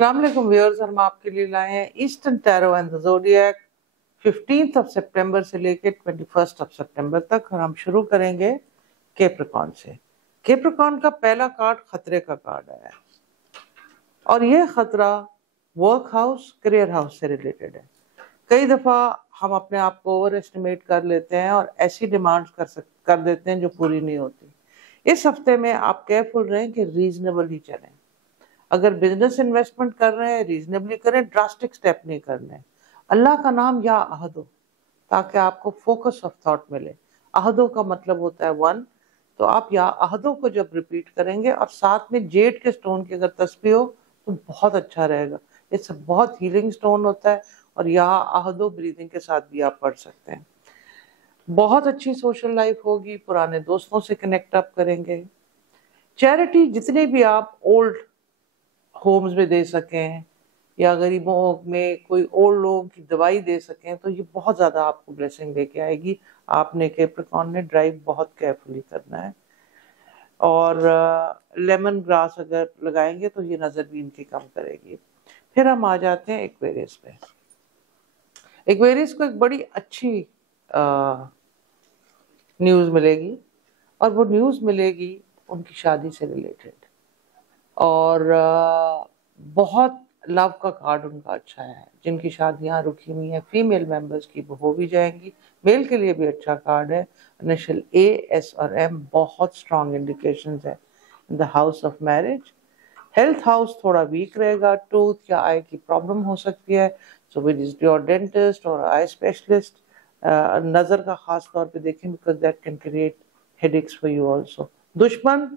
अस्सलाम वालेकुम व्यूअर्स, हम आपके लिए लाए हैं eastern tarot and the zodiac 15 सितंबर से लेके 21 सितंबर तक। और हम शुरू करेंगे कैप्रिकॉर्न से। कैप्रिकॉर्न का पहला कार्ड खतरे का कार्ड है और यह खतरा वर्क हाउस, करियर हाउस से रिलेटेड है। कई दफा हम अपने आप को ओवर एस्टिमेट कर लेते हैं और ऐसी डिमांड्स कर देते हैं जो पूरी नहीं होती। इस हफ्ते में आप केयरफुल रहें कि रीजनेबल ही चलें। अगर बिजनेस इन्वेस्टमेंट कर रहे हैं रीजनेबली करें, ड्रास्टिक स्टेप नहीं करने। अल्लाह का नाम या अहदो, ताकि आपको फोकस ऑफ थॉट मिले। अहदो का मतलब होता है वन, तो आप या अहदो को जब रिपीट करेंगे और साथ में जेड के स्टोन की अगर तस्बीह हो तो बहुत अच्छा रहेगा। इससे बहुत हीलिंग स्टोन होता है और या अहदो ब्रीदिंग के साथ भी आप पढ़ सकते हैं। बहुत अच्छी सोशल लाइफ होगी, पुराने दोस्तों से कनेक्ट अप करेंगे। चैरिटी जितने भी आप ओल्ड होम्स में दे सकें या गरीबों में कोई ओल्ड लोगों की दवाई दे सकें तो ये बहुत ज़्यादा आपको ब्लेसिंग लेके आएगी। आपने कैप्रिकॉर्न ने ड्राइव बहुत केयरफुली करना है और लेमन ग्रास अगर लगाएंगे तो ये नज़र भी इनकी कम करेगी। फिर हम आ जाते हैं एक्वेरियस पे। एक्वेरियस को एक बड़ी अच्छी न्यूज़ मिलेगी और वो न्यूज़ मिलेगी उनकी शादी से रिलेटेड। और बहुत लव का कार्ड उनका अच्छा है। जिनकी शादियां रुकी हुई हैं फीमेल मेंबर्स की वो हो भी जाएंगी। मेल के लिए भी अच्छा कार्ड है। इनिशियल ए, एस और एम बहुत स्ट्रॉन्ग इंडिकेशंस है in the house of marriage. Health house थोड़ा वीक रहेगा, टूथ या आई की प्रॉब्लम हो सकती है, सो विजिट योर डेंटिस्ट और आई स्पेशलिस्ट। नज़र का खास तौर पे देखें because that can create headaches for you also. दुश्मन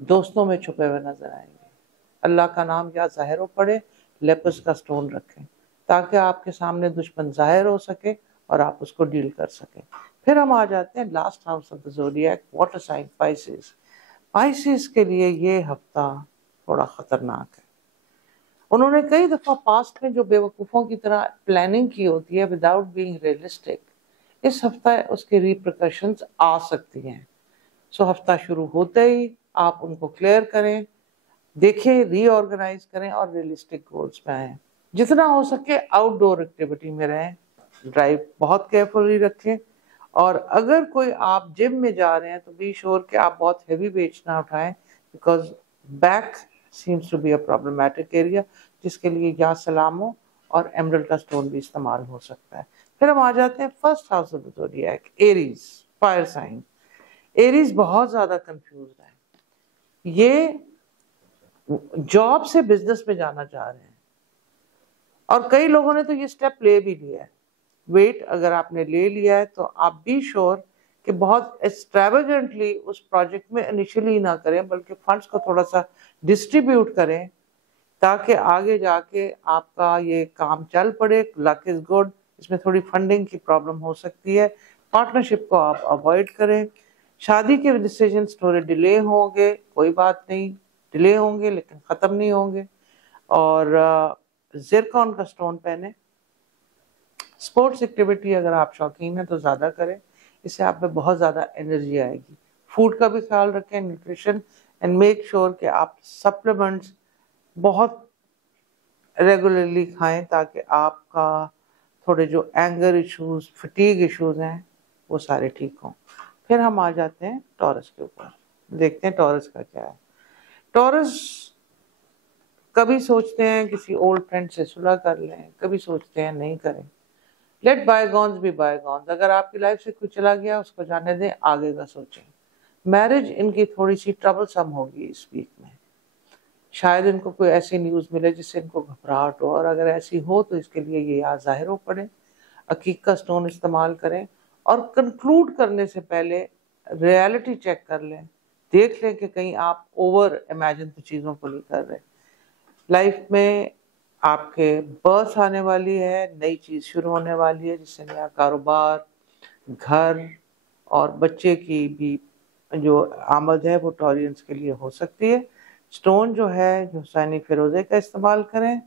दोस्तों में छुपे हुए नजर आएंगे। अल्लाह का नाम या ज़ाहिर हो पड़े, लेपस का स्टोन रखें ताकि आपके सामने दुश्मन ज़ाहिर हो सके और आप उसको डील कर सकें। फिर हम आ जाते हैं last house of the zodiac, water sign Pisces. Pisces के लिए ये हफ्ता थोड़ा खतरनाक है। उन्होंने कई दफा पास्ट में जो बेवकूफ़ों की तरह प्लानिंग की होती है विदाउट बीइंग रियलिस्टिक, इस हफ्ता उसकी रिप्रकशंस आ सकती हैं। सो हफ्ता शुरू होते ही आप उनको क्लियर करें, देखें, रीऑर्गेनाइज करें और रियलिस्टिक गोल्स पे आए। जितना हो सके आउटडोर एक्टिविटी में रहें, ड्राइव बहुत केयरफुली रखें। और अगर कोई आप जिम में जा रहे हैं तो बी श्योर कि आप बहुत हेवी वेट ना उठाएं because back seems to be a problematic area, जिसके लिए या सलामो और एमरल्ड का स्टोन भी इस्तेमाल हो सकता है। फिर हम आ जाते हैं first house of the zodiac, Aries, fire sign. Aries बहुत ज्यादा कंफ्यूज है। ये जॉब से बिजनेस में जाना चाह रहे हैं और कई लोगों ने तो ये स्टेप ले भी लिया है। वेट अगर आपने ले लिया है तो आप भी श्योर कि बहुत एक्सट्रावेगेंटली उस प्रोजेक्ट में इनिशियली ना करें, बल्कि फंड्स को थोड़ा सा डिस्ट्रीब्यूट करें ताकि आगे जाके आपका ये काम चल पड़े। लक इज गुड, इसमें थोड़ी फंडिंग की प्रॉब्लम हो सकती है। पार्टनरशिप को आप अवॉइड करें। शादी के डिसीजन थोड़े डिले होंगे, कोई बात नहीं, डिले होंगे लेकिन ख़त्म नहीं होंगे। और ज़िरकॉन का स्टोन पहने। स्पोर्ट्स एक्टिविटी अगर आप शौकीन हैं तो ज़्यादा करें, इससे आप में बहुत ज़्यादा एनर्जी आएगी। फूड का भी ख्याल रखें, न्यूट्रिशन, एंड मेक श्योर कि आप सप्लीमेंट्स बहुत रेगुलरली खाएं ताकि आपका थोड़े जो एंगर इश्यूज, फटीग इश्यूज हैं वो सारे ठीक हों। फिर हम आ जाते हैं टॉरस के ऊपर, देखते हैं टॉरस का क्या है। टॉरस कभी सोचते हैं किसी ओल्ड फ्रेंड से सुलह कर लें, कभी सोचते हैं नहीं करें। Let bygones be bygones. अगर आपकी लाइफ से कुछ चला गया उसको जाने दें, आगे का सोचें। मैरिज इनकी थोड़ी सी ट्रबलसम होगी इस वीक में। शायद इनको कोई ऐसी न्यूज़ मिले जिससे इनको घबराहट हो, और अगर ऐसी हो तो इसके लिए ये याद ज़ाहिर हो पड़े। अकीक का स्टोन इस्तेमाल करें और कंक्लूड करने से पहले रियलिटी चेक कर लें, देख लें कि कहीं आप ओवर इमेजिन तो चीज़ों को नहीं कर रहे। लाइफ में आपके बर्थ आने वाली है, नई चीज़ शुरू होने वाली है जिससे नया कारोबार, घर और बच्चे की भी जो आमद है वो टॉरियंस के लिए हो सकती है। स्टोन जो है जो हुसैनी फिरोजे का इस्तेमाल करें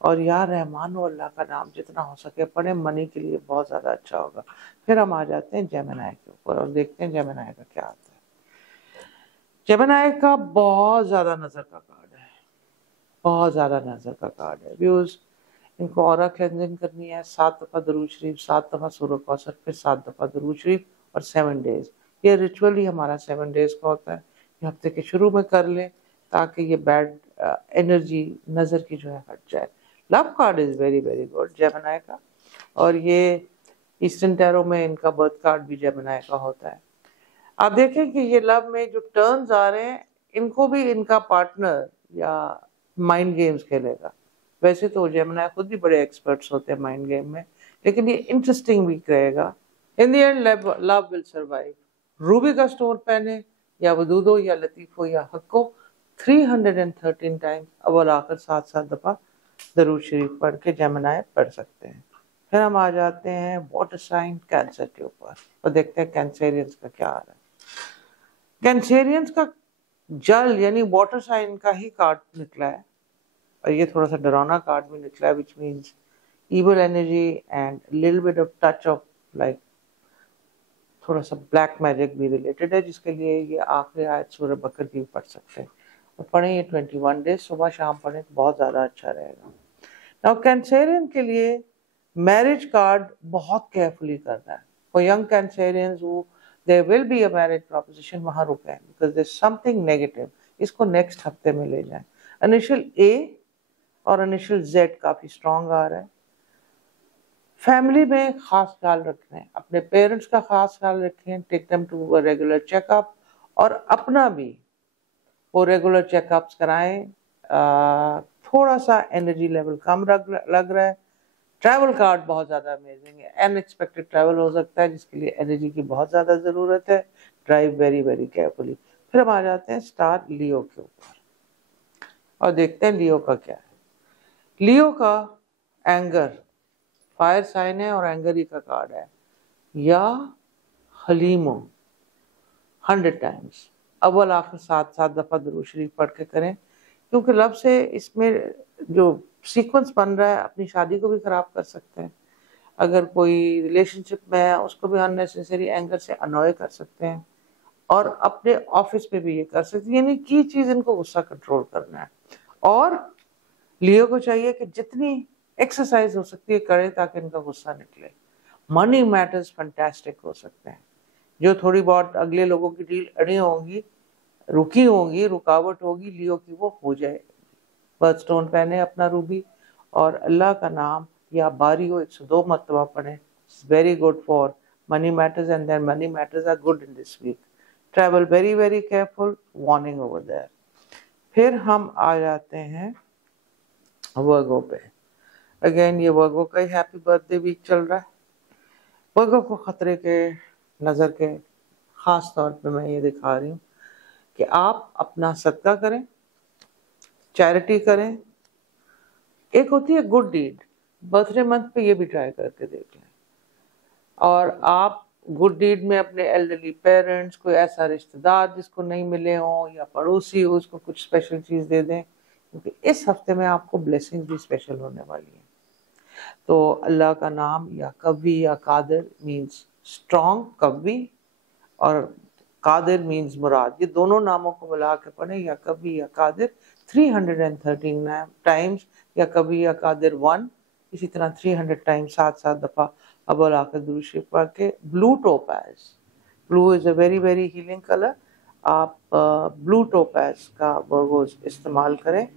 और या रहमान व अल्लाह का नाम जितना हो सके पढ़ें, मनी के लिए बहुत ज़्यादा अच्छा होगा। फिर हम आ जाते हैं जेमिनी के ऊपर और देखते हैं जेमिनी का क्या आता है। जेमिनी का बहुत ज़्यादा नज़र का कार्ड है। बहुत ज़्यादा नजर का कार्ड है। व्यूज, इनको ऑरा क्लेंजिंग करनी है, 7 दफ़ा दरूद शरीफ, 7 दफ़ा सूरह कौसर, फिर 7 दफ़ा दरूद शरीफ और 7 डेज। ये रिचुअल ही हमारा 7 डेज का होता है। ये हफ्ते के शुरू में कर लें ताकि ये बैड एनर्जी नज़र की जो है हट जाए। Love card is very very good Gemini का, और ये ईस्टर्न टैरो में इनका बर्थ कार्ड भी जेमिनी का होता है। आप देखें कि ये लव में जो टर्न्स आ रहे हैं, इनको भी इनका पार्टनर या माइंड गेम्स खेलेगा। वैसे तो जेमिनी खुद भी बड़े एक्सपर्ट्स होते हैं माइंड गेम में, लेकिन ये इंटरेस्टिंग भी रहेगा। In the end love will survive. Ruby का स्टोन पहने, या वदूद हो या लतीफ हो या हक हो, 313 टाइम्स अव्वल आखिर 7-7 दफ़ा दरूद शरीफ पढ़ के जेमिनी पढ़ सकते हैं। फिर हम आ जाते हैं वाटर साइन कैंसर के ऊपर और देखते हैं कैंसेरियंस का क्या हाल है। कैंसेरियंस का जल यानी वाटर साइन का ही कार्ड निकला है, और ये थोड़ा सा डरावना कार्ड भी निकला है, which means evil energy and little bit of touch of like थोड़ा सा ब्लैक मैजिक भी रिलेटेड है, जिसके लिए ये आखिरी आयत सूरह बकर की भी पढ़ सकते हैं। और पढ़ें ये 21 डेज, सुबह शाम पढ़ें तो बहुत ज़्यादा अच्छा रहेगा। नाउ कैंसेरियन के लिए मैरिज कार्ड बहुत केयरफुली करना है। For young Cancerians who there will be a marriage proposition, वहाँ रुकें because there is something negative. इसको नेक्स्ट हफ्ते में ले जाएं। इनिशियल ए और इनिशियल जेड काफ़ी स्ट्रॉन्ग आ रहा है। फैमिली में खास ख्याल रखें, अपने पेरेंट्स का खास ख्याल रखें, take them to a regular checkup, और अपना भी वो रेगुलर चेकअप्स कराएं। थोड़ा सा एनर्जी लेवल कम लग रहा है। ट्रैवल कार्ड बहुत ज़्यादा अमेजिंग है। अनएक्सपेक्टेड ट्रैवल हो सकता है जिसके लिए एनर्जी की बहुत ज़्यादा ज़रूरत है। Drive very very carefully. फिर हम आ जाते हैं स्टार लियो के ऊपर और देखते हैं लियो का क्या है। लियो का एंगर फायर साइन है और एंगर ही का कार्ड है। या हलीमो 100 टाइम्स अव्वल आखिर 7-7 दफ़ा दुरूद शरीफ पढ़ के करें, क्योंकि लव से इसमें जो सीक्वेंस बन रहा है अपनी शादी को भी ख़राब कर सकते हैं। अगर कोई रिलेशनशिप में है उसको भी अननेसेसरी एंगर से अनॉय कर सकते हैं, और अपने ऑफिस में भी ये कर सकते हैं। यानी की चीज़ इनको गुस्सा कंट्रोल करना है, और लियो को चाहिए कि जितनी एक्सरसाइज हो सकती है करे ताकि इनका गुस्सा निकले। मनी मैटर्स फैंटास्टिक हो सकते हैं। जो थोड़ी बहुत अगले लोगों की डील अड़ी होंगी, रुकी होंगी, रुकावट होगी, लियो की वो हो जाएगी। बर्थ स्टोन पहने अपना रूबी, और अल्लाह का नाम या बारी हो 102 मरतबा पढ़ें। Very good for money matters, and their money matters are good in this week. Travel very very careful, warning over there. फिर हम आ जाते हैं वर्गो पे। अगेन ये वर्गो का ही हैप्पी बर्थडे वीक चल रहा है। वर्गो को खतरे के नज़र के ख़ास तौर पे मैं ये दिखा रही हूँ कि आप अपना सदका करें, चैरिटी करें। एक होती है गुड डीड, बर्थडे मंथ पे ये भी ट्राई करके देख लें। और आप गुड डीड में अपने एल्डरली पेरेंट्स, कोई ऐसा रिश्तेदार जिसको नहीं मिले हों या पड़ोसी हो, उसको कुछ स्पेशल चीज़ दे दें, क्योंकि इस हफ्ते में आपको ब्लेसिंग्स भी स्पेशल होने वाली हैं। तो अल्लाह का नाम या कवी या कादिर मीन्स स्ट्रॉन्ग, कवी, और कादिर मीन्स मुराद। ये दोनों नामों को मिला के पढ़ें, या कवी या कादिर 313 टाइम्स, या कवी या कादिर 1, इसी तरह 300 टाइम्स 7-7 दफ़ा अव्वल आखिर दुरूद शरीफ पढ़ के। Blue topaz, blue is a very very healing colour. आप ब्लू टोपैज का वर्गोज इस्तेमाल करें,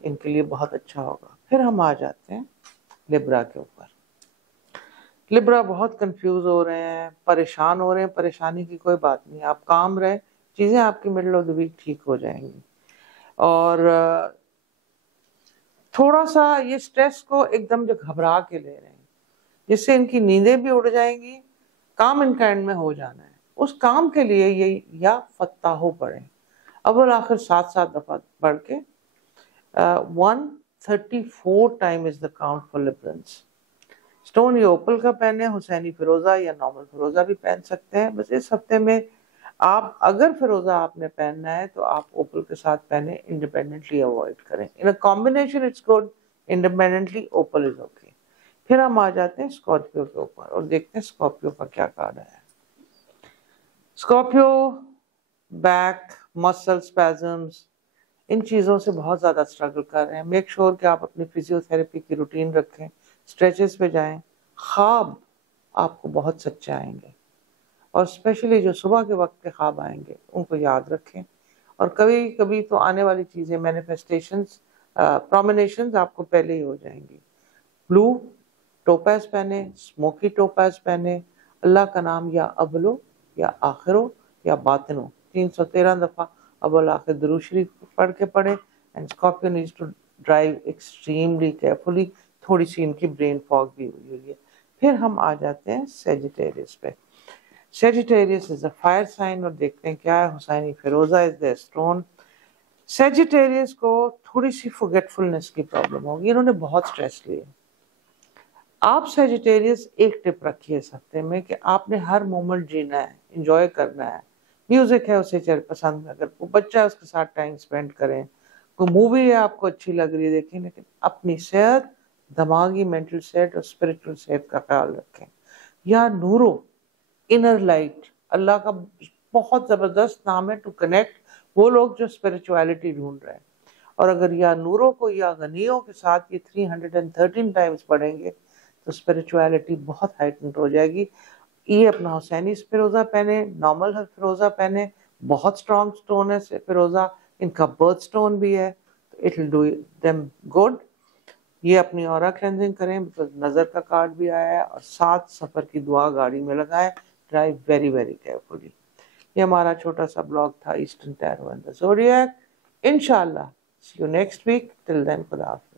इनके लिए बहुत अच्छा होगा। फिर हम आ जाते हैं लिब्रा के ऊपर। लिब्रा बहुत कंफ्यूज हो रहे हैं, परेशान हो रहे हैं। परेशानी की कोई बात नहीं, आप काम रहे, चीज़ें आपकी मिडल ऑफ द वीक ठीक हो जाएंगी। और थोड़ा सा ये स्ट्रेस को एकदम जो घबरा के ले रहे हैं, जिससे इनकी नींदें भी उड़ जाएंगी। काम इनका एंड में हो जाना है, उस काम के लिए ये या फत्ताहो पढ़ें। अव्वल आखिर 7-7 दफ़ा पढ़ के 134 time is the count for Librans. Stone ये ओपल का पहने, हुसैनी फिरोजा या नॉर्मल फिरोजा भी पहन सकते हैं। बस इस हफ्ते में आप अगर फिरोजा आपने पहनना है तो आप ओपल के साथ पहने, इंडिपेंडेंटली अवॉइड करें। In a combination it's good, independently opal is okay. फिर हम आ जाते हैं स्कॉर्पियो के ऊपर और देखते हैं स्कॉर्पियो का क्या कार्ड है। स्कॉर्पियो बैक मसल स्पैजम्स, ان چیزوں سے بہت زیادہ اسٹرگل کر رہے ہیں. میک شور کہ آپ اپنی فزیوتھراپی کی روٹین رکھیں, اسٹریچز پہ جائیں. خواب آپ کو بہت سچے آئیں گے, اور اسپیشلی جو صبح کے وقت کے خواب آئیں گے ان کو یاد رکھیں. اور کبھی کبھی تو آنے والی چیزیں مینیفیسٹیشنز پرومینیشنز آپ کو پہلے ہی ہو جائیں گی. بلو ٹوپیز پہنے, اسموکی ٹوپیز پہنے, اللہ کا نام یا اولو یا آخرو یا باطنو 313 دفعہ اول آخر درود شریف پڑھ کے پڑھے. And Scorpio needs to drive extremely carefully. تھوڑی سی ان کی برین فاگ بھی ہوئی ہے. پھر ہم آ جاتے ہیں سیجیٹیریس پہ. سیجیٹیریس از اے فائر سائن, اور دیکھتے ہیں کیا ہے. حسینی فیروزہ از دا اسٹون. سیجیٹیریس کو تھوڑی سی فورگیٹفلنس کی پرابلم ہوگی, انہوں نے بہت اسٹریس لیے. آپ سیجیٹیریس ایک ٹپ رکھیے اس ہفتے میں کہ آپ نے ہر مومنٹ جینا ہے, انجوائے کرنا ہے. میوزک ہے اسے پسند ہے, اگر کوئی بچہ ہے اس کے ساتھ ٹائم سپینڈ کریں, کوئی مووی ہے آپ کو اچھی لگ رہی ہے دیکھیں, لیکن اپنی صحت, دماغی مینٹل صحت اور اسپرچل صحت کا خیال رکھیں. یا نورو انر لائٹ, اللہ کا بہت زبردست نام ہے ٹو کنیکٹ وہ لوگ جو اسپرچویلٹی ڈھونڈ رہے ہیں. اور اگر یا نورو کو یا غنیوں کے ساتھ یہ 313 ٹائمز پڑھیں گے تو اسپرچویلٹی بہت ہائٹنڈ ہو جائے گی. یہ اپنا حسینی فیروزہ پہنے, نارمل فیروزہ پہنے, بہت اسٹرانگ سٹون ہے فیروزہ, ان کا برتھ سٹون بھی ہے, it will do them good. یہ اپنی اورا کلینزنگ کریں, نظر کا کارڈ بھی آیا ہے, اور 7 سفر کی دعا گاڑی میں لگائیں. Drive very very carefully. یہ ہمارا چھوٹا سا بلاگ تھا Eastern Tarot and the zodiac. انشاءاللہ see you next week. Till then, خدا حافظ.